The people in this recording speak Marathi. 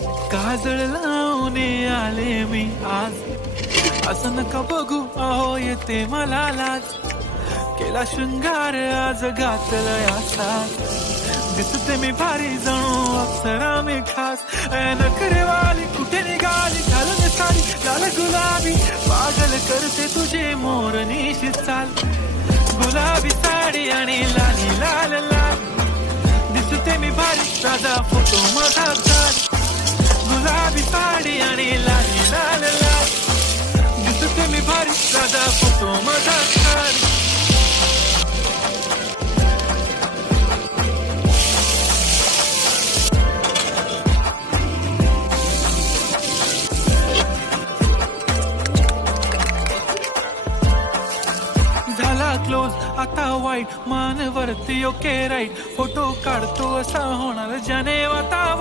काजळ लावून आले मी आज, असं नका बघू अहो येते मला लाज. केला शृंगार आज घातलं असा, दिसते मी भारी जणू अप्सरा मी खास. नखरेवाली कुठे निघाली घालून साडी लाल गुलाबी, पागल करते तुझे मोरनीशी चाल. गुलाबी साडी आणि लाली लाल लाल, दिसते मी भारी ताजा फोटो माझा चाल. गुलाबी साडी आणि लाली लाल लाल, दिसते मी भारी ताजा फोटो माझा चाल. झाला क्लोज आता वाईट, मान वरती ओके राईट, फोटो काढतो असा होणार ज्याने वातावरण